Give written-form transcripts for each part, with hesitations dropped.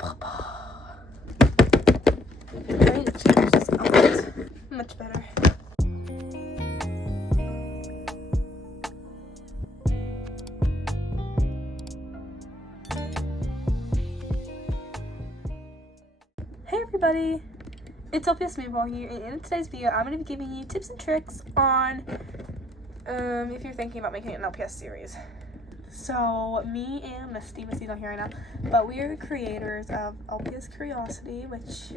Right, it's just much better. Hey everybody, it's LPS Moonball here, and in today's video I'm going to be giving you tips and tricks on if you're thinking about making an LPS series. So me and Misty's not here right now, but we are the creators of LPS Curiosity, which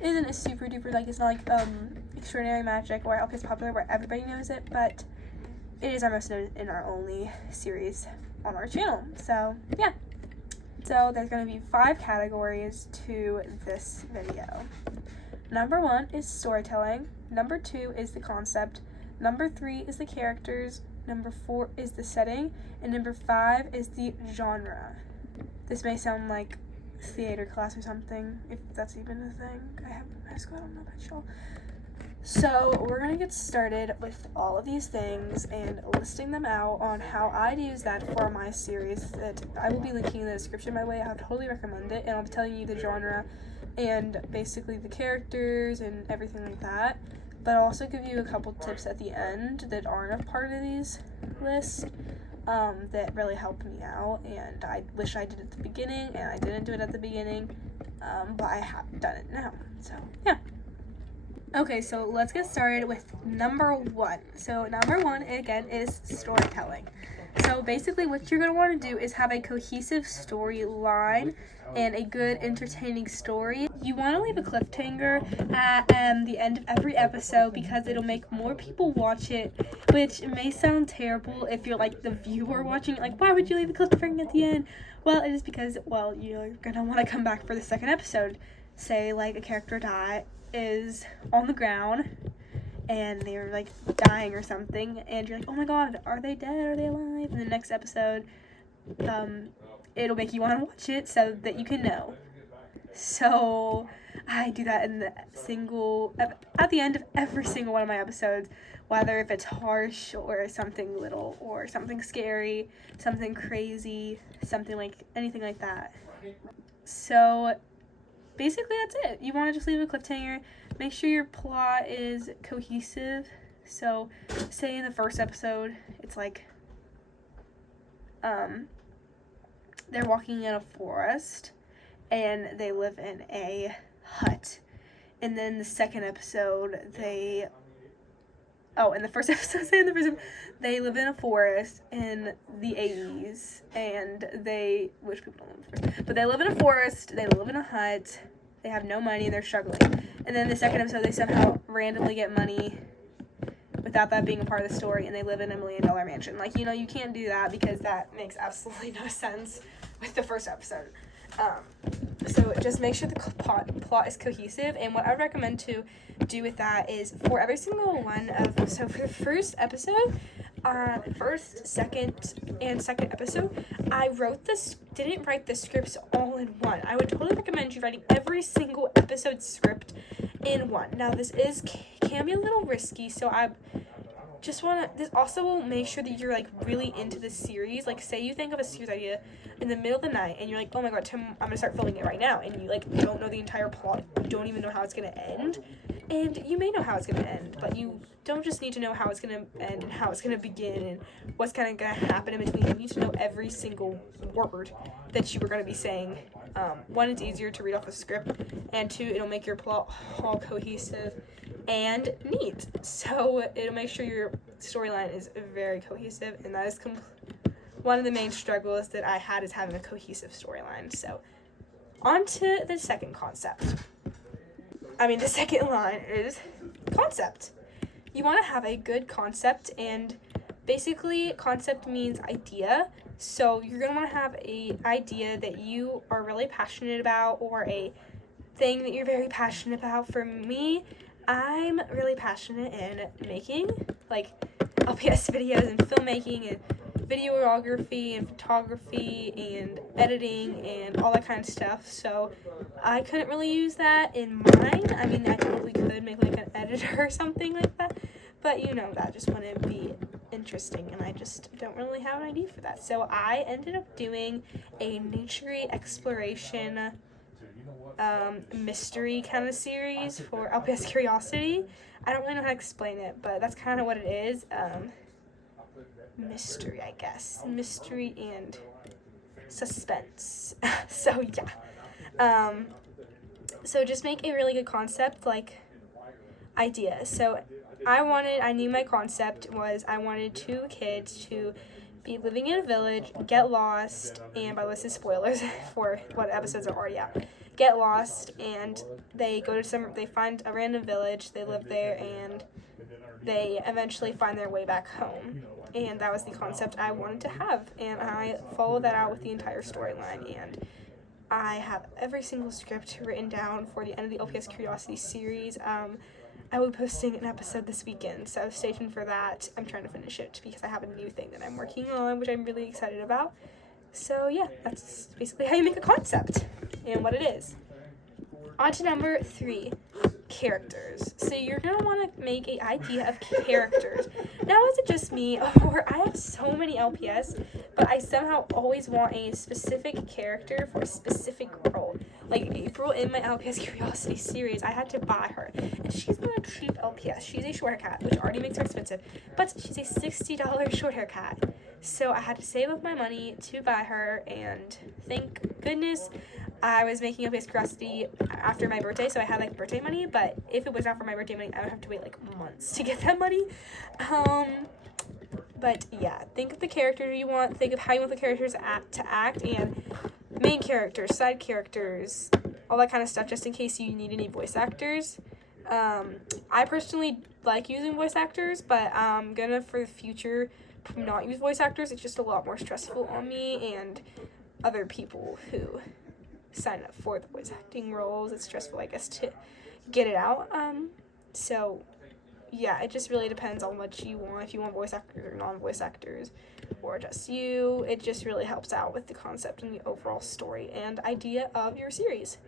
isn't a super duper, like, it's not like Extraordinary Magic or LPS Popular where everybody knows it, but it is our most known and our only series on our channel. So yeah. So there's going to be 5 categories to this video. Number 1 is storytelling. Number 2 is the concept. Number 3 is the characters. Number 4 is the setting. And number 5 is the genre. This may sound like theater class or something, if that's even a thing. I have high school, I don't know about y'all. So we're going to get started with all of these things and listing them out on how I'd use that for my series that I will be linking in the description. By the way, I would totally recommend it, and I'll be telling you the genre and basically the characters and everything like that. But I'll also give you a couple tips at the end that aren't a part of these lists that really helped me out, and I wish I did at the beginning, and I didn't do it at the beginning, but I have done it now. So yeah. Okay, so let's get started with number 1. So number 1, again, is storytelling. So basically what you're going to want to do is have a cohesive storyline and a good entertaining story. You want to leave a cliffhanger at the end of every episode because it'll make more people watch it, which may sound terrible if you're like the viewer watching it. Like, why would you leave a cliffhanger at the end? Well, it is because, well, you're going to want to come back for the second episode. Say, like, a character is on the ground and they're like dying or something, and you're like, oh my god, are they dead, are they alive? In the next episode it'll make you want to watch it so that you can know. So I do that at the end of every single one of my episodes, whether if it's harsh or something little or something scary, something crazy, something like anything like that. So basically, that's it. You want to just leave a cliffhanger. Make sure your plot is cohesive. So, say in the first episode, it's like, they're walking in a forest, and they live in a hut. And then the second episode, they live in a forest in the 80s, and which people don't live in the forest, but they live in a forest, they live in a hut, they have no money, and they're struggling. And then the second episode, they somehow randomly get money without that being a part of the story, and they live in $1 million mansion. Like, you know, you can't do that because that makes absolutely no sense with the first episode. So just make sure the plot is cohesive, and what I would recommend to do with that is for every single one of, so for the first episode, second episode, I didn't write the scripts all in one. I would totally recommend you writing every single episode script in one. Now this can be a little risky, so I just this also will make sure that you're like really into the series. Like, say you think of a series idea in the middle of the night and you're like, oh my god, Tim, I'm gonna start filming it right now, and you like don't know the entire plot, you don't even know how it's gonna end, and you may know how it's gonna end, but you don't just need to know how it's gonna end and how it's gonna begin and what's kind of gonna happen in between. You need to know every single word that you were gonna be saying. 1, it's easier to read off a script, and 2, it'll make your plot all cohesive and neat. So it'll make sure your storyline is very cohesive, and that is one of the main struggles that I had, is having a cohesive storyline. So on to the second the second line is concept. You want to have a good concept, and basically concept means idea. So you're going to want to have an idea that you are really passionate about, or a thing that you're very passionate about. For me, I'm really passionate in making like LPS videos and filmmaking and videography and photography and editing and all that kind of stuff. So I couldn't really use that in mine. I mean, I totally could make like an editor or something like that, but you know, that just wouldn't be interesting, and I just don't really have an idea for that. So I ended up doing a nature exploration mystery kind of series for LPS Curiosity. I don't really know how to explain it, but that's kind of what it is. Mystery, I guess. Mystery and suspense. So yeah. So just make a really good concept, like, idea. So I knew my concept was I wanted 2 kids to be living in a village, get lost, and by the way, this is spoilers for what episodes are already out. Get lost, and they find a random village, they live there, and they eventually find their way back home. And that was the concept I wanted to have, and I followed that out with the entire storyline, and I have every single script written down for the end of the LPS Curiosity series. I will be posting an episode this weekend, so stay tuned for that. I'm trying to finish it because I have a new thing that I'm working on, which I'm really excited about. So yeah, that's basically how you make a concept and what it is. On to number 3, characters. So you're going to want to make an idea of characters. Now, is it just me, or I have so many LPS, but I somehow always want a specific character for a specific role. Like April in my LPS Curiosity series, I had to buy her, and she's not a cheap LPS. She's a short hair cat, which already makes her expensive, but she's a $60 short hair cat. So I had to save up my money to buy her, and thank goodness I was making LPS Curiosity after my birthday, so I had like birthday money, but if it was not for my birthday money, I would have to wait like months to get that money. But yeah, think of the character you want, think of how you want the characters to act, and main characters, side characters, all that kind of stuff, just in case you need any voice actors. I personally like using voice actors, but I'm gonna, for the future, not use voice actors. It's just a lot more stressful on me and other people who sign up for the voice acting roles. It's stressful, I guess, to get it out. So yeah, it just really depends on what you want, if you want voice actors or non-voice actors, or just you. It just really helps out with the concept and the overall story and idea of your series.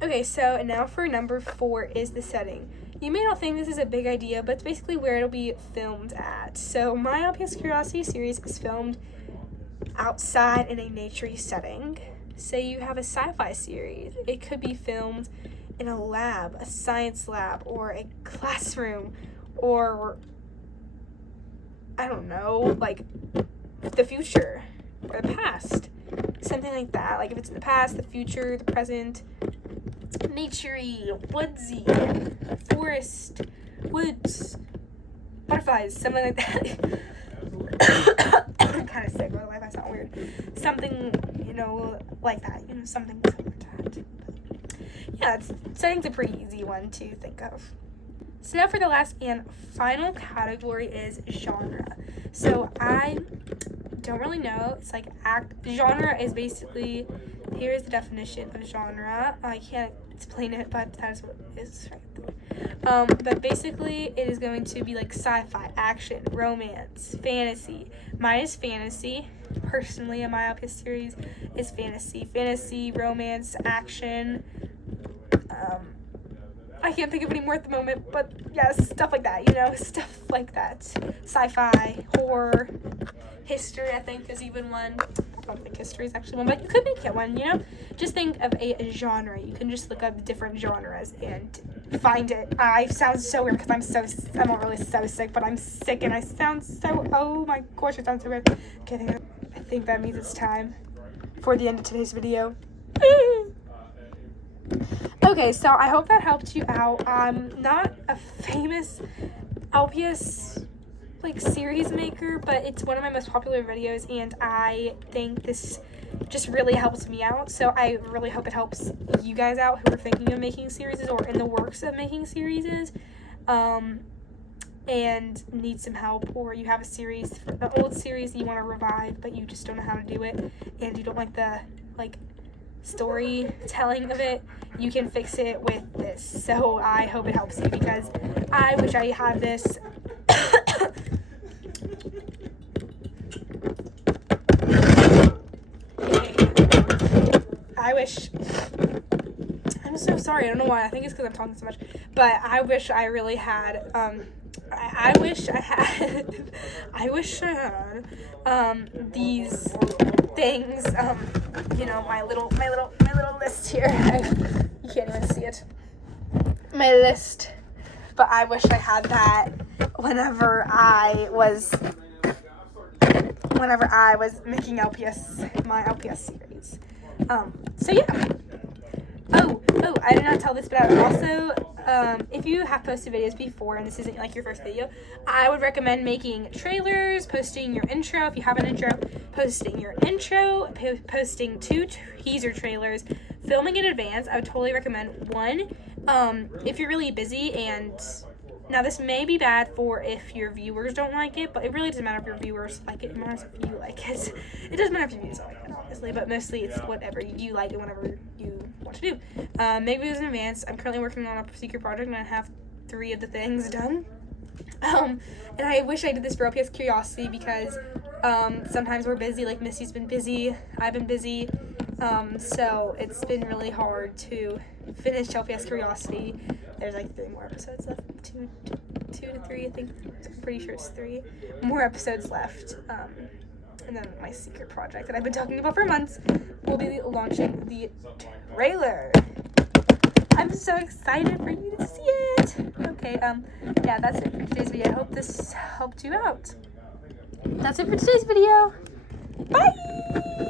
Okay, so now for number 4 is the setting. You may not think this is a big idea, but it's basically where it'll be filmed at. So my LPS Curiosity series is filmed outside in a naturey setting. Say you have a sci-fi series, it could be filmed in a lab, a science lab, or a classroom, or I don't know, like the future or the past, something like that. Like if it's in the past, the future, the present, naturey, woodsy, forest, woods, butterflies, something like that. I'm kind of sick, my life, I sound weird. Something, like that, something similar to that. Yeah, setting's a pretty easy one to think of. So now for the last and final category is genre. So I don't really know. It's like genre is basically, here's the definition of genre. I can't explain it, but that is what it is right there. But basically it is going to be like sci-fi, action, romance, fantasy. Mine is fantasy. Personally, in my LPS series is fantasy, romance, action. I can't think of any more at the moment, but yes, stuff like that, stuff like that. Sci-fi, horror, history, I think, is even one. I don't think history is actually one, but you could make it one, Just think of a genre. You can just look up different genres and find it. I sound so weird because I'm not really so sick, but I'm sick and I sound so, oh my gosh, it sounds so weird. Okay, I think that means it's time for the end of today's video. Okay, so I hope that helped you out. I'm not a famous LPS series maker, but it's one of my most popular videos, and I think this just really helps me out. So I really hope it helps you guys out who are thinking of making series or in the works of making series, and need some help, or you have a series, an old series that you want to revive, but you just don't know how to do it, and you don't like the storytelling of it. You can fix it with this. So I hope it helps you because I wish I had this. I'm so sorry. I don't know why. I think it's because I'm talking so much. But I wish I really had I wish I had, these things, you know, my little list here. You can't even see it. My list. But I wish I had that whenever I was making my LPS series. So yeah. Oh, I did not tell this, but I would also, if you have posted videos before and this isn't like your first video, I would recommend making trailers, posting your intro if you have an intro, posting your intro, posting 2 teaser trailers, filming in advance. I would totally recommend one. If you're really busy, and now this may be bad for if your viewers don't like it, but it really doesn't matter if your viewers like it. It matters if you like it. It doesn't matter if your viewers don't like it, obviously, but mostly it's whatever you like and whatever you want to do. Maybe it was in advance. I'm currently working on a secret project, and I have 3 of the things done. And I wish I did this for LPS Curiosity because sometimes we're busy. Like Missy's been busy, I've been busy. So it's been really hard to finish LPS Curiosity. There's like 3 more episodes left, 2 to 3, I think. I'm pretty sure it's 3 more episodes left. And then my secret project that I've been talking about for months will be launching the trailer. I'm so excited for you to see it. Okay, yeah, that's it for today's video. I hope this helped you out. That's it for today's video. Bye!